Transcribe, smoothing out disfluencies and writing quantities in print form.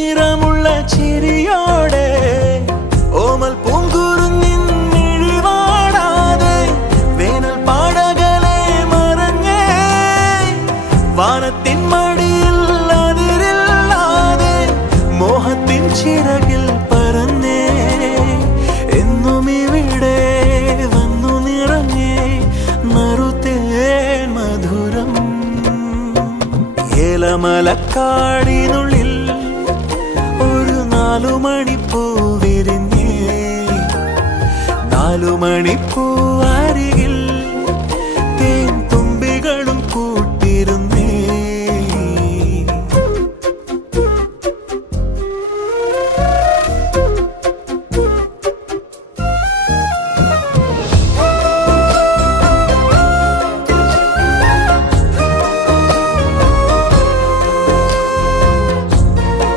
നിറമുള്ള ചിരിയോടെ ഓമൽ പൂങ്കുരുന്നിൻ മിഴിവാടാതെ വേനൽ പാടകളെ മറഞ്ഞേ വാനത്തിൻ മടിയിൽ അതിരില്ലാതെ മോഹത്തിൻ ചിറകിൽ പറന്നേ എന്നും ഇവിടെ വന്നു നിറഞ്ഞേ നറുതേൻ മധുരം ഏലമലക്കാടിനുള്ളിൽ ഒരു 4 മണിപ്പൂ വിരിഞ്ഞേ 4 മണിപ്പൂ അരികെ